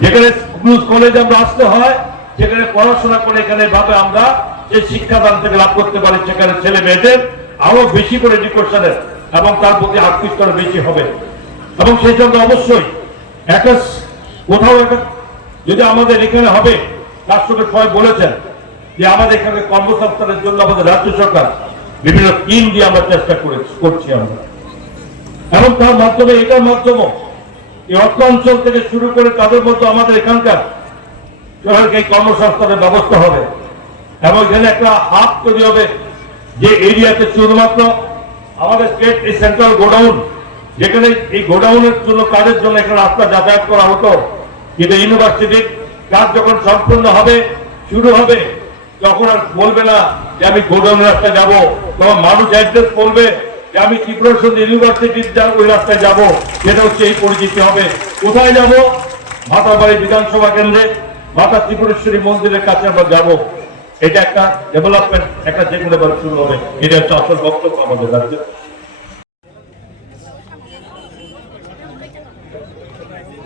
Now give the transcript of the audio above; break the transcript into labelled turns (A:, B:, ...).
A: যেখানে কলেজে আমরা আসতে হয় সেখানে পড়াশোনা করে এখানে ভাবে আমরা যে শিক্ষাদান থেকে লাভ করতে পারি সেখানে ছেলে মেয়েদের আরও বেশি করে এবং তার প্রতি আকৃষ্ট বেশি হবে। এবং সেই জন্য অবশ্যই একটা কোথাও একটা যদি আমাদের এখানে হবে তার সঙ্গে সবাই বলেছেন যে আমাদের এখানে কর্মসংস্থানের জন্য আমাদের রাজ্য সরকার বিভিন্ন স্কিম দিয়ে আমরা চেষ্টা করে করছি আমরা। এবং তার মাধ্যমে এটার মাধ্যমে এই অর্থ অঞ্চল থেকে শুরু করে তাদের মধ্যে আমাদের এখানকার এই কর্মসংস্থানের ব্যবস্থা হবে। এবং এখানে একটা হাব তৈরি হবে যে এরিয়াতে শুধুমাত্র আমাদের স্টেট এই সেন্ট্রাল গোডাউন, যেখানে এই গোডাউনের জন্য কাজের জন্য এখানে রাস্তা যাতায়াত করা হতো। কিন্তু ইউনিভার্সিটির কাজ যখন সম্পূর্ণ হবে, শুরু হবে তখন আর বলবে না যে আমি গোডাউন রাস্তা যাব। তখন মানুষ অ্যাড্রেস বলবে যে আমি ত্রিপুরা ইউনিভার্সিটির ওই রাস্তায় যাব। সেটা হচ্ছে এই পরিচিতি হবে। কোথায় যাব? মাতাবাড়ি বিধানসভা কেন্দ্রে। মাতা ত্রিপুরেশ্বরী মন্দিরের কাছে আমরা যাব। এটা একটা ডেভেলপমেন্ট একটা যে কোনো শুরু হবে। এটা হচ্ছে আসল বক্তব্য আমাদের রাজ্যে।